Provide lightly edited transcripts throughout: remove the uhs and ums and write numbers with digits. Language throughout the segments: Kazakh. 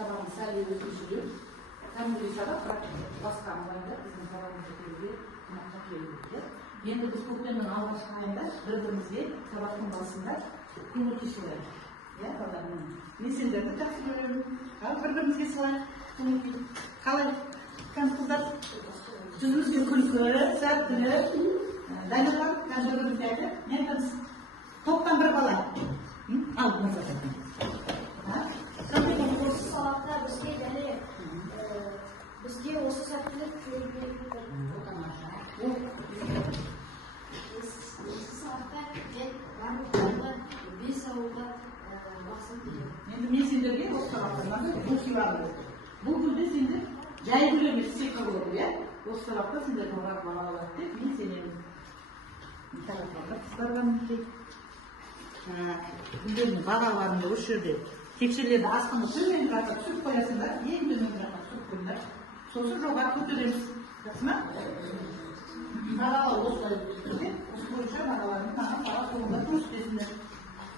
сабағын сәл өзгешелеу. Кәдімгідей сабақ, бірақ басқа мұғалімдер біздің сабағымызды көруге қонаққа келуде. Енді біз көктемнің алғашқы айында бір-бірімізге сабақтың басында көңіл күй сыйлайық. Иә, балаларым. Мен сендерді жақсы көремін. Ал бір-бірімізге сыйлайық көңіл күй. Қалай? Қыздар, жүзімізге күлкі, сәттілік. Дайындалған, бір-бірімізге айтып, не айтамыз? Топтан бір бала. Ал, мырза. Осы сабақта бізге дәле бізге осы сәттілік тілек осы сабақта мен барлық бес ауылға басым келемін. Енді мен сендерге осы сабақтардан бұл сыйлағым. Бұл күнде сендер жай білеміз сыйқы болды, иә? Осы сабақта сендер жоғары баға алады деп мен сенемін. Қыздардан мінекей. Гүлдердің бағаларында осы жерде текшелерді асқанда төмен жаққа түсіріп қоясыңдар, ең төмен жаққа түсіріп қойыңдар. Сосын жоғары көтереміз. Жақсы ма? Бағалар осылай өткізді. Осы бойынша бағаларын таңып баға соңында көрсетесіңдер.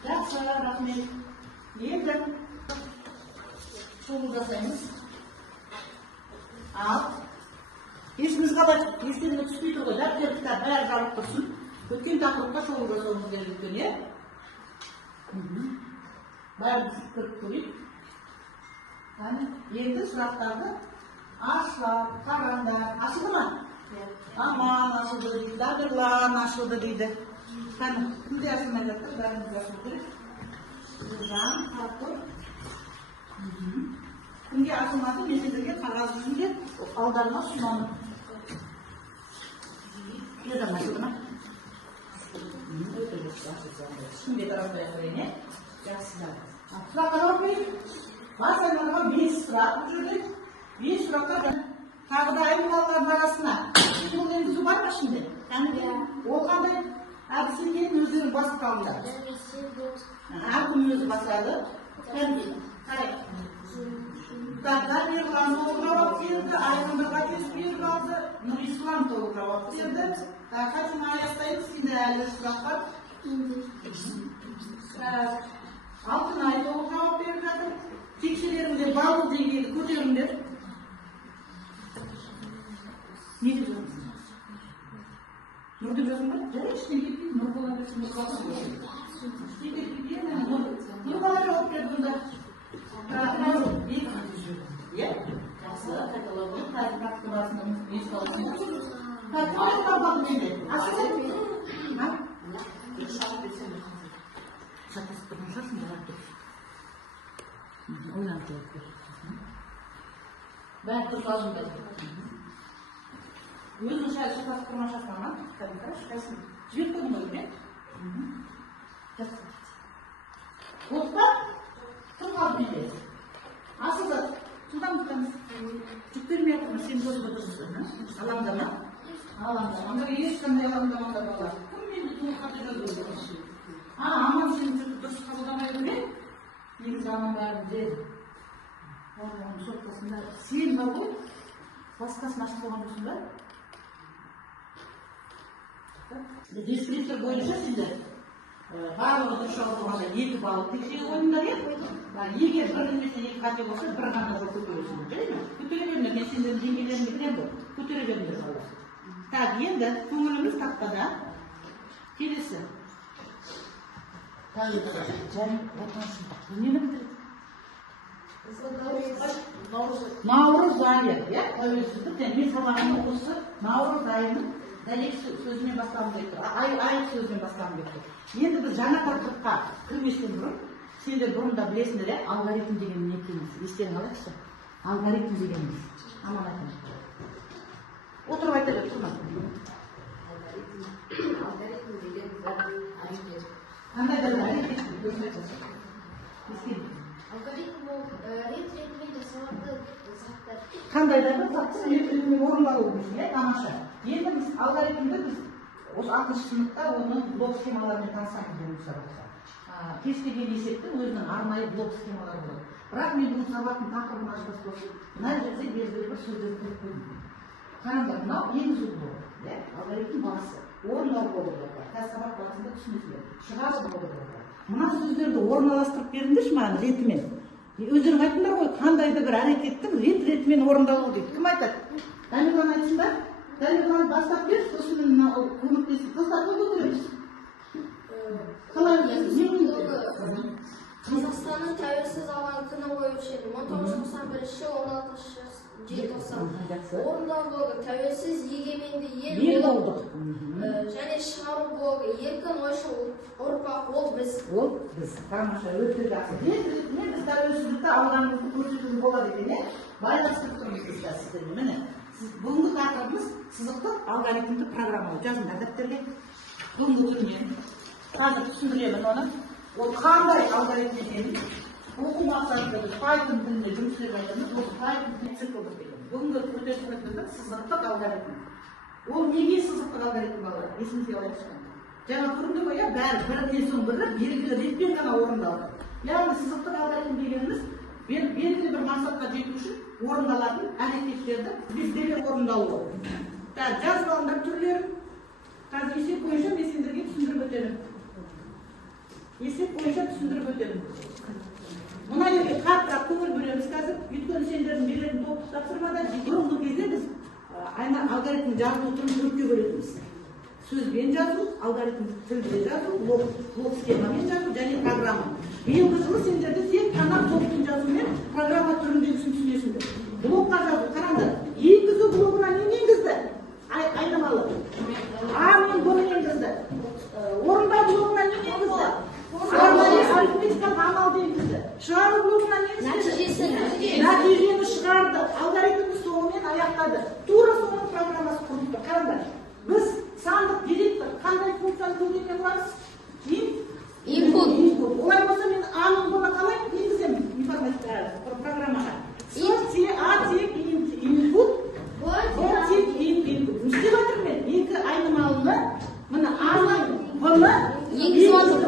Жақсы, рахмет. Енді шолу жасаймыз. Ал есіміз қалай? Естеріңе түспей тұр ғой, дәптер кітап бәрі жабық тұрсын. Өткен тақырыпқа шолу жасауымыз керек екен, иә? Бәрін көріп көрейік. Енді сұрақтарды ашылап, қараңдар. Ашылды ма? Аман ашылды дейді, дабырлан ашылды дейді. Кімде ашылмай жатыр, бәріміз ашылды керек. Тұржан, қарап тұр. Кімге ашылмады, мен сендерге қағаз жүзінде алдарына ұсынамын. Жерден ашылды ма? Кімге таратпай қойын, е? Жақсыдар. Сұраққа жауап берейік. Бас айналған 5 сұрақ бұл жерде. 5 сұраққа тағы да аймақтардың арасына символ енгізу бар ма ішінде? Ол қандай әдіс екенін өздері басып қалыңдар. Әркім өзі басады. Мұхтардан Ерлан толық жауап берді, Айғындырға тез беріп алды, Нұрислам толық жауап берді. Қатима аяқтаймыз, енді әлі сұрақ бар. Алтынай толық жауап беріп жатыр. Текшелеріңде балл деңгейді көтеріңдер. Не деп жазыңыз? Нұр деп жазың ба? Жарай, іштен кетпейді. Нұр бола берсін, Нұр қалып көрсін. Іштен кетпейді, Нұр бала жауап берді бұнда. Иә? Жақсы, қайталауын, қазір практика басында есіп аласыңдар. Қалай қалбағын менде? Ашылды? Шатасып тұрған шығарсың, жарап тұр. Ойланып жауап бер. Бәрі дұрыс алыңдар. Өзің шатасып тұрған шығарсың, ама? Қарашы, қайсың? Жіберіп қойдың ғой, ме? Жақсы. Отпа? Тұр қалды менде. Асылды. Жылдан тұтамыз. Жүк бермей атырмыз, сен көзі бұдырсың. Алаңдама? Алаңдама. Онда ешқандай алаңдамаңда балар. Кім менді тұңы қаты жазып өздерін? Аман сені жүрді дұрыс қабылдамай ме? Негізі аман бәрін деді. Оның соттасында сен ба ғой? Басқасын ашып болған жоқсын ба? Дискриптор бойынша сендер барлығы дұрыс жауап болғанда 2 балл тексеру ойындар еді. Егер бір немесе 2 қате болса, бір ғана жол көтересіңдер, жарай ма? Көтере беріңдер, мен сендердің деңгейлеріңді білемін ғой. Көтере беріңдер балалар. Так, енді көңіліміз тақтада. Келесі. Наурыз айы, тәуелсіздік, мен сабағымның осы наурыз айының дәлек сөзімен бастағым келіп тұр, айық сөзімен бастағым келіп тұр. Енді біз жаңа тақырыпқа кірместен бұрын, сендер бұрында білесіңдер, алгоритм деген не екенін естерің алайықшы. Алгоритм дегеніміз. Аман айтыңыз. Отырып айта бер, тұрма. Алгоритм деген әрекет. Қандай да әрекет? Алгоритм ол рет-ретімен жасалатын заттар. Қандай да бір заттың рет-ретімен орындалуы дейсің, тамаша. Енді біз алгоритмді осы 6-шы сыныпта оның блок схемаларымен танысамыз бүгінгі сабақта. Кез келген есептің өзінің арнайы блок схемалары болады. Бірақ мен бүгін сабақтың тақырыбын ашпас болсын, мына жерде белгілі бір сөздер көріп қойдым. Қараңдар, мынау енгізу блогы, алгоритм басы, орындау блогы бар. Қазір сабақ барысында түсінесіздер. Шығару блогы бар. Мына сөздерді орналастырып беріңдерші маған ретімен. Өздерің айтыңдар ғой, қандай да бір әрекеттің рет-ретімен орындалуы дейді. Кім айтады? Дамирлан айтсын ба? Дамирлан бастап бер, сосын мен көмектесіп қыздарды көтереміз. Қалай өзіңіз? Қазақстанның тәуелсіз алған күні бойынша 1991 жыл 16 желтоқсан орындау блогы тәуелсіз егеменді ел болдық. және шығару блогы еркін ойшыл ұрпақ ол біз. Ол біз. Тамаша, өте жақсы. Мен біз тәуелсіздікті алғанымызды көрсетуге болады екен, байланыстырып тұрмыз біз сіздермен. Міне, бүгінгі тақырыбымыз сызықтық алгоритмді программалау. Жазыңдар дәптерге. Бүгінгі күннен қазір түсіндіремін оны. Ол қандай алгоритм екенін оқу мақсатында біз Python тілінде жұмыс істеп жатырмыз. Осы Python циклді деген. Бүгінгі өтесіміздің сызықтық алгоритм. Ол неге сызықтық алгоритм балалар? Есіңізге алайық шығын. Жаңа көрінді ғой, бәрі бірінен соң бірі белгілі ретпен ғана орындалды. Яғни сызықтық алгоритм дегеніміз белгілі бір мақсатқа жету үшін орындалатын әрекеттерді бізде орындалуы. Жазып алыңдар түрлерін. Қазір есеп бойынша мен сендерге түсіндіріп өтемін. Есеп бойынша түсіндіріп өтемін. Мына жерге қатты көңіл бөлеміз қазір. Өйткені сендердің беретін топтық тапсырмада бұрынғы кезде біз алгоритм жазу түрін төртке бөлетінбіз. Сөзбен жазу, алгоритм тілде жазу, блок схемамен жазу және программа. Биылғы жылы сендерді тек қана блокпен жазумен программа түріндегісін түсінесіңдер. Блокқа жазу, қараңдар. Енгізу блогына не енгізді? Айнымалы. А мен бұны енгізді. Орындау блогына не енгізді? Арифметикалық амалды енгізді. Шығару блогына не енгізді? Нәтижені шығарды. Алгоритмді соңымен аяқтады. Тура соның программасы құрылды. Қараңдар. Біз сандық директор қандай функцияны көбейтуге боламыз? Input. Олай болса мен А-ның бұны қалай енгіземін информатика программаға? А тек input, Б тек input. Не істеп жатырмын мен? Екі айнымалыны, мына А-ның бұны енгіздім.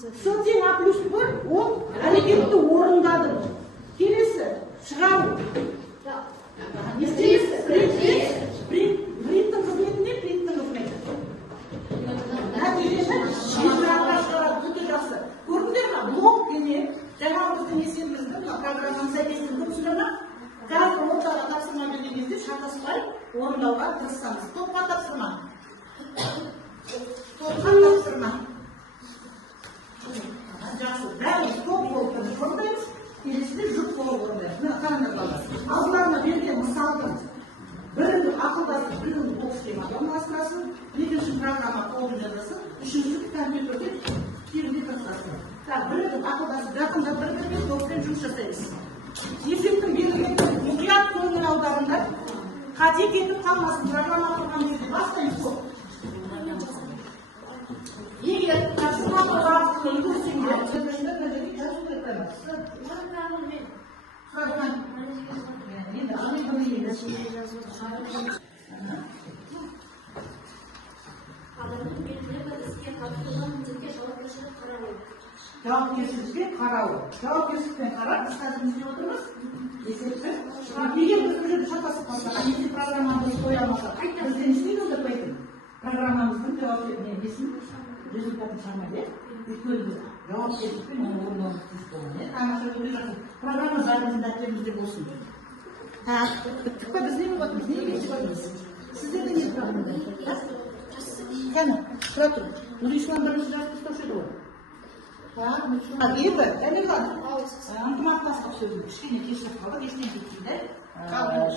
С тең А плюс Б, ол әрекетті орындады. Келесі, шығару. Не істейміз? Принттің қызметі не? Принттің қызметі. Нәтижесі шешіраққа шығарады, өте жақсы. Көрдіңдер ма? Блок дене, жаңағы біздің есебіміздің программаның сәйкестігін көрсіңдер ма? Қазір ортаға тапсырма берген кезде шатаспай орындауға тырыссаңыз. Топқа тапсырма. Топқа тапсырма. Жақсы. Бәріміз топ болып орындаймыз. Келесіде жұп болып орындаймыз. Мына қараңдар балалар. Алдыларына берген мысалдың бірін ақылдасып, бірін блок схемада орналастырасың, екінші программа қолын жазасың, үшінші компьютерде керуге тырысасың. Бірін ақылдасып, жақында бір-бірімен топпен жұмыс жасаймыз. Есептің берілген мұқият көңіл аударыңдар. Қате кетіп қалмасын, программа құрған кезде бастаймыз сол. Егер тапсырманы уақытылы үлгерсеңдер, мына жерге жазу керек қоймыз. Жауапкершілікке қарауы. Жауапкершілікпен қарап, біз қазір не істеп отырмыз? Есепті. Егер біз бұл жерде шатасып қалсақ, есеп программамызды қоя алмасақ, бізде не істейді онда қоятын? Программамыздың жауапкершілігін результатын шығармайды. Өйткені біз жауапкершілікпен оны орындауымыз тиіс болған. Тамаша өте жақсы. Программа жадымыздың дәптерімізде болсын. Біттік па, біз не болып отырмыз? Не кетіп отырмыз? Сіздерде не программада? Қане, тұра тұр. Нұрислам бірінші жазып ұстаушы еді ғой. Енді, Дамирлан, ынтымақтастық сөзін кішкене кешіріп қалдық, естен кетпейді.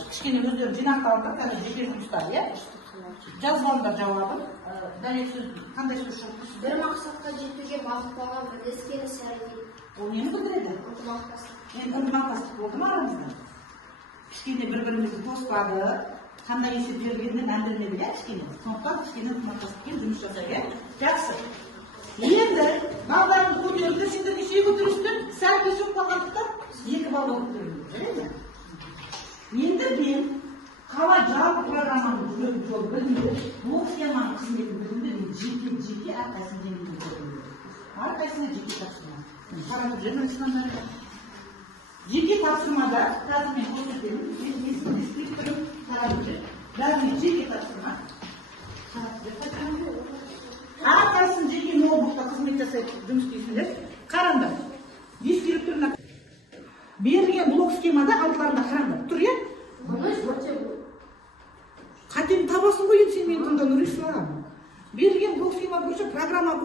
Кішкене өздерін жинақталыңдар, қазір жеке жұмыстар, иә? Жазып алыңдар жауабын. Дәлел сөз, қандай сөз шығып тұрсыздар? Бір мақсатқа жетуге бағытталған бірлескен іс-әрекет. Ол нені білдіреді? Ынтымақтастық. Енді ынтымақтастық болды ма арамызда? Кішкене бір-бірімізді тоспады, қандай есеп берілгеніне мән бермеді, иә, кішкене. Сондықтан кішкене ынтымақтастықпен жұмыс жасайық, иә? Жақсы. Енді балдарымыз көтерілді, сендер нешеге көтересіздер? Сәл кешіп қалғандықтан 2 балға көтерілді. Енді мен қалай жалпы программаны жүргізетін жолы білмейді. Бұл схеманың қызметін білмейді, мен жеке әрқайсысын деңгейін көтеремін. Әрқайсына жеке тапсырма. Қаратып жүрмін исламда. Жеке тапсырмада, қазір мен көрсетемін, мен дискрипторым қаратып жүр. Бәріне жеке тапсырма. Әрқайсысын жеке ноутбукта қызмет жасайды, жұмыс істейсіңдер. Қараңдар. Дискрипторына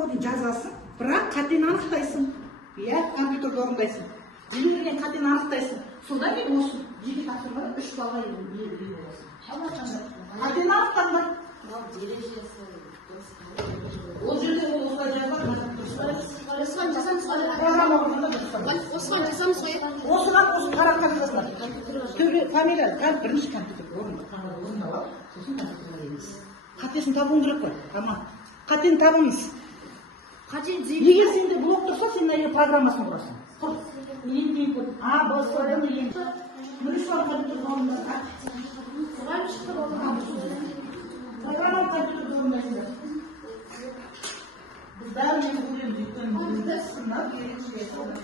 дейін жазасың, бірақ қатені анықтайсың. Иә, компьютерде орындайсың. Білмеген қатені анықтайсың. Содан кейін осы жеке тапсырмада 3 балға ие боласың. Қатені анықтаңдар. Ол жерде ол осылай жазылады, Осыған жазамыз ғой. программа орнында дұрыстан. Осыған жазамыз ғой. Осыған осы параққа жазасыңдар. Төре фамилия, бірінші компьютер орындап алып, сосын компьютерге еңіз. Қатесін табуың керек қой. Тамам. Қатені табыңыз. Егер сенде блок тұрса, сен мына программасын құрасың. Құр. А, Б, С, Д, Н, Нұрислам компьютер орындасың. Программа компьютер орындасыңдар. Biz bәрін енді көреміз, өйткені бізді сынап ерекшелесі олар.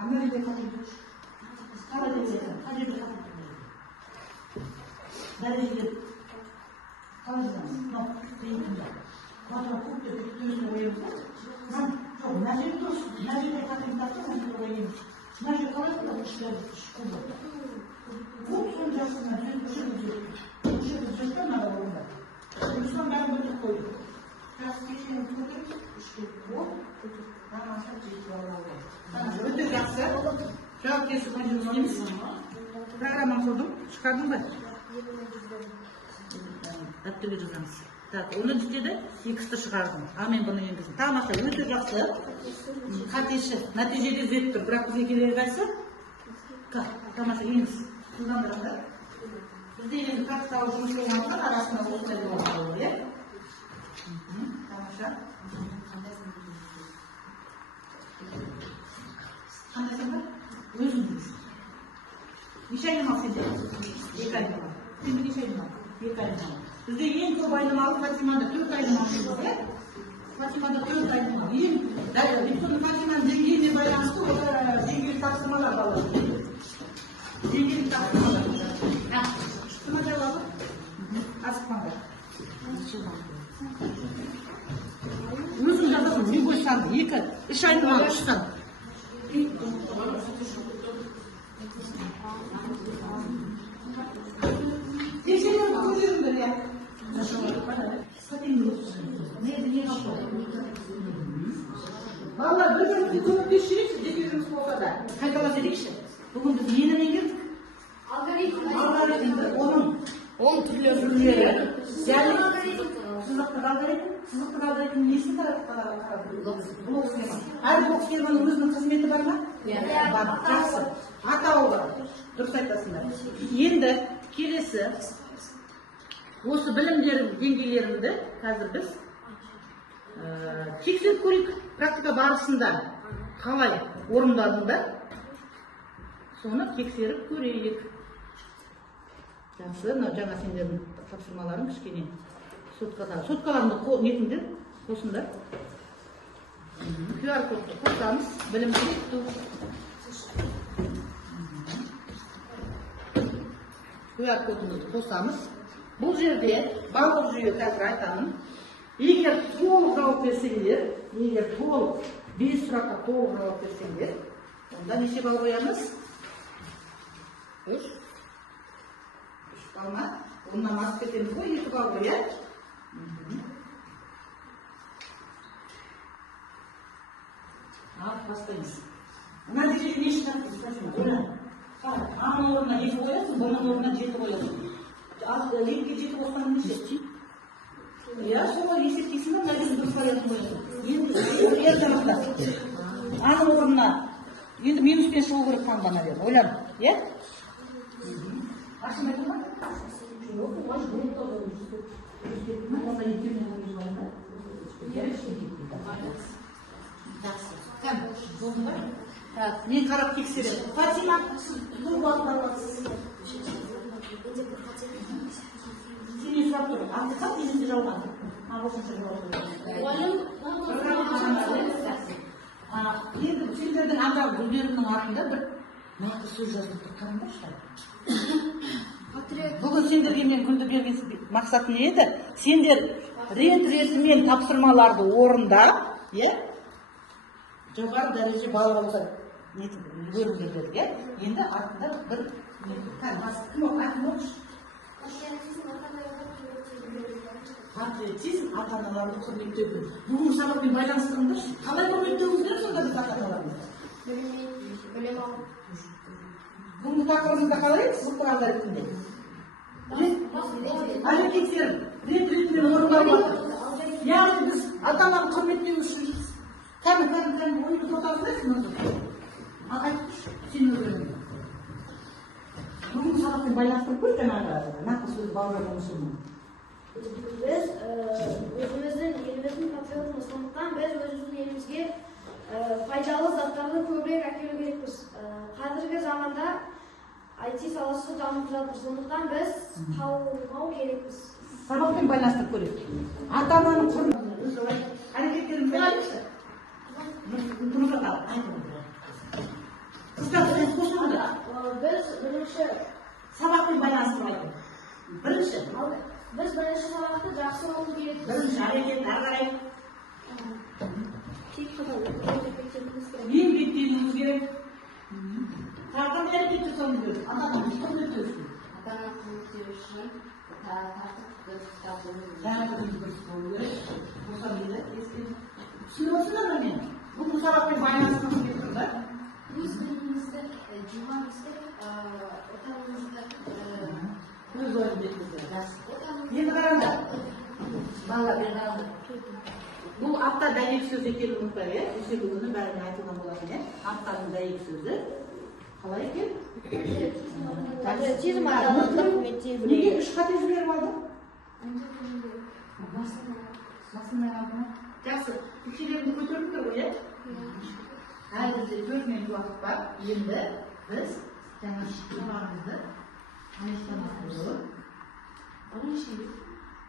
Ана жерде компьютер. Қажет дәрежелер қалай жазамыз? Мынау рейтингі. Батыра көп деп өзіне қоямыз ба? Жоқ, мына жерде дұрыс. Мына жерде қатені тапса, мына жерде қоямыз. Мына жерде қалай болады? Үштері шыққылды. Көп соны жасырмай, сөйтіп жүрді, мына орында. Сондықтан бәрін бөліп қойды. Жас кешенін көрдік, үшке ол, дамаса жетіп алады. Өте жақсы. Жауапкершілік жұмыс істейміз. Программаны құрдым, шығардың ба? Дәптірге жазамыз. Так, оны жетеді, X-ті шығардым. Амен бұны енгізім. Тамаша, өте жақсы. Қатеші, нәтижеде зет тұр. Бірақ бізге келер қайсы? Тамаша, енгіз. Kullanırlar. Biz de yine birkaç savcımız olanlar arasında ortaya doğru oluyor. Tamam. Anlasın özümüz. Bir şey mi bahsediyor? Bir kaydı var. Şimdi bir şey mi var? Bir kaydı var. Biz de yeni çok aydınlandı. Fatıma'da 4 aydınlandı. Fatıma'da 4 aydınlandı. Bir sonu Fatıma'nın zenginliğine bayransız o da zengin taksırmalar bağlı. Zengin taksırmalar. Şuna cevabı. Asıkmalar. Özüm yazasın. Bir boy sandı. Yıkı. İş aydınlandı. Çıksan. Geçelim bakıyorum ya. Vallahi böyle bir konu düşürüp dediğimiz o kadar. Kaygılar dedikçe. Bugün biz yeni girdik. Algoritmde onun türleri. Yani sızıklı algoritmin nesi kadar blok schema. Her blok schemanın özünün kısmeti var mı? Var. Жақсы. Атауы бар. Дұрыс айтасыңдар. Енді келесі осы білімдер деңгейлерімді қазір біз тексеріп көрейік. Практика барысында қалай орындадыңдар? Соны тексеріп көрейік. Жақсы, жаңа сендердің тапсырмаларың кішкене соткаларыңды нетіңдер, қосыңдар. QR kodты қосамыз, білімді күту. QR kodымызды қосамыз. Бұл жерде барлық жүйе қазір айтамын. Егер толық жауап берсеңдер, егер толық 5 сұраққа толық жауап берсеңдер, онда неше балл қоямыз? 3 балл ма? Онdan асып кетеміз ғой, 2 балл қоя. Al, бастаймыз. Мына жерде не шығады? Аның орнына 2 қоясың, бұның орнына 7 қоясың. 2-ге 7 қосқан неше? Я солай есептейсің ба, мына жерде дұрыс вариантын қоясың. Енді ер тарafта. Аның орнына енді минуспен шығу керек таңба, наверное. Ойлан, иә? Ашын айтылма? Жоқ, ол болып та мен қарап тексеремін. Фатима, бұл балдар аласыз. Сенен сұрап тұр. Антықат есінде жауған. Осынша жауап. Енді сендердің анда гүлдерінің артында бір нақты сөз жазып тұрғандаршы. Бүгін сендерге мен гүлді берген мақсат не еді? Сендер рет-ретімен тапсырмаларды орындап, жоғары дәреже балл алуға бөлімдер, енді артында бір кім айтып патриотизм, ата-аналарды құрметтеу. Бүгінгі сабақпен байланыстырыңдаршы. Қалай құрметтеуіміз керек сонда біз ата-аналарымызды? Білім алып. Бүгінгі тақырыбымызда қалай ұлттығандар ретінде? Әлі кетсерім, рет-ретімен орындап жатыр. Яғни біз ата-ананы құрметтеу үшін кәні ойымыз отасындайсың өзі. Айтшы, сен өзіңді. Бүгінгі сабақпен байланыстырып көр жаңағы нақты сөз балалардың ұсынуы. Biz özümüzün, elimizin patriotunu sonuçtan biz özümüzün elimizge faydalı zatlarını köprek akılı gerektir. Қазіргі заманда IT саласы дамып жатыр. Сондықтан біз қалмау керекпіз. Сабақпен байланыстырып көрейік. Ата-ананың құрметі әрекеттерін білайықшы. Тұрып жатады. Қыздар, сіз қосылыңдар. Biz бірінші сабақпен байланыстырып айтайық. Бірінші сабақты жақсы оқу керекпіз. Бірінші әрекет ары қарай еңбектенуіміз керек. Тағы да әрекет жасауымыз керек. Ата-ананы құрметтеу үшін. Ата-ана құрметтеу үшін тәртіп дұрыстап болу керек. Тәртібіміз дұрыс болу керек. Осыған дейді, түсініп отырсыңдар ма мені? Бүгінгі сабақпен байланыстырып кетіп да? Өз білімімізді жиғанымызды, отанымызды өз ойымызды жақсы. Енді қараңдар. Балалар, бері қараңдар. Бұл апта дәйек сөз екенін ұмытпай, дүйсенбі күні бәріне айтылған болатын, аптаның дәйек сөзі. Қалай екен? Патриотизм, ата-аналарды құрметтеу. Неге үш қате жіберіп алдың? Басында қалды ма? Жақсы. Күшелеріңді көтеріңдер ғой, иә? Әлі бізде 4 минут уақыт бар. Енді біз жаңа сабағымызды аяқтамақпыз ғой. Оның ішінде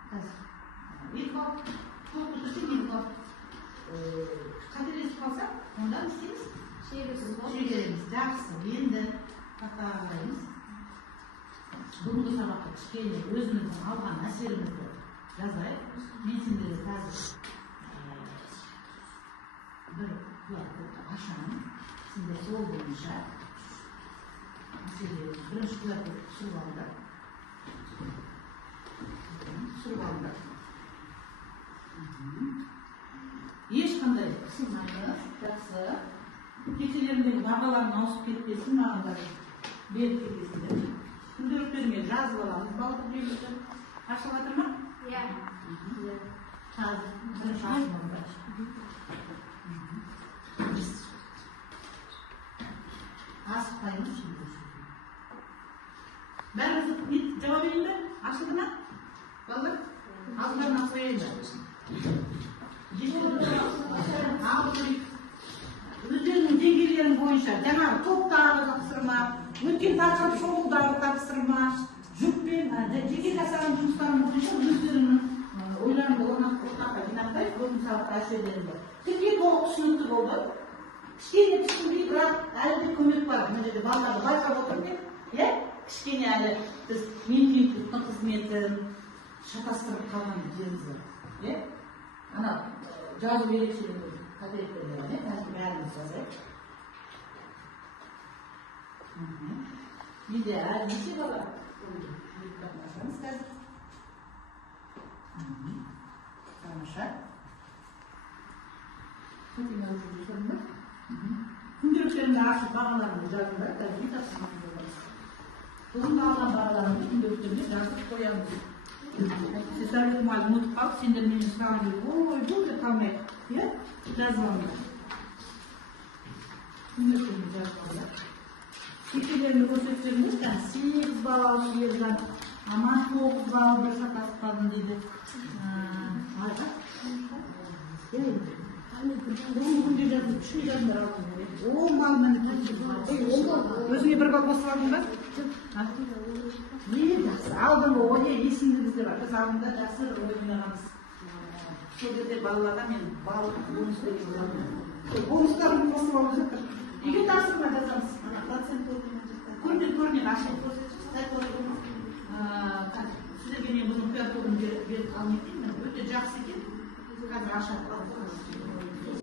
қазір екі бал, тоғыз үшін екі бал. Қателесіп қалсақ, онда не істейміз? Шегереміз. Жақсы. Енді тақтағандаймыз. Бүгінгі сабаққа кішкене өзіміздің алған әсерімізді жазайық. Мен сендерге қазір бір құлақты ашамын. Сендер сол бойынша бірінші құлақты түсіріп алыңдар. Ешқандай қысылмаңыз, жақсы. Кешелеріндегі бағаларын ауысып кетпесін, мағындар беріп кетесіңдер. Күнделіктеріңе жазып аламыз, балдық жүйелерді. Ашылып жатыр ма? Иә. Қазір бірінші ашылмаңдар. Асықпаймыз şimdi. Бәріміз жауап берейін бе? Ашылды ма? Балдар? Алдыларына қояйын ба? Өздерінің деңгейлерің бойынша жаңағы топтағы тапсырма, өткен тақырып шолудағы тапсырма, жүкпен, жеке жасаған жұмыстарың бойынша өздерінің ойларын ортаға жинақтайық, бүгінгі сабақта әсерлерінде. Тірке толық түсінікті болды. Кішкене түсінбей, бірақ әлі де көмек бар. Мына жерде балаларды байқап отырмын, иә? Кішкене әлі біз мемлекеттің қызметін шатастырып қалған жеріміз бар. Иә? Ана жазу ерекшелігі қателіктерді бар, иә? Қазір бәріміз жазайық. Менде әлі неше бала? Ашамыз қазір. Тамаша. Көтіне уже жүрсің бе? Күнделіктерімді ашып бағаларымды жазыңдар, қазір тапсырмамыз болады. Бүгінгі алған бағаларымды күнделіктерімде жазып қоямыз. Сіздерді мұғалім ұмытып қалып, сендер мені сұраған деп, ой, бұл деп қалмайық. Иә? Жазып алыңдар. Күнделіктерімді жазып қоямыз. Кешелерімді көрсетсеңіз, 8 бал алып ержан, аман 9 бал бір шатасып қалдым дейді. Бүгінгі күнде жазып, үшін жазымдар алдым. 10 балынан өзіңе бір бал қосып алдың ба? Жақсы, алдым ғой, есімді бізде бар. Біз алдында жақсы ойнағанбыз. Сол жерде балаларға мен балық бонус беріп оламын. Бонустарын қосып алып жатыр. Үйге тапсырма жазамыз. Көрінен ашып сіздерге мен бұның QR-кодын беріп алмайтын, өте жақсы екен. Қазір ашады.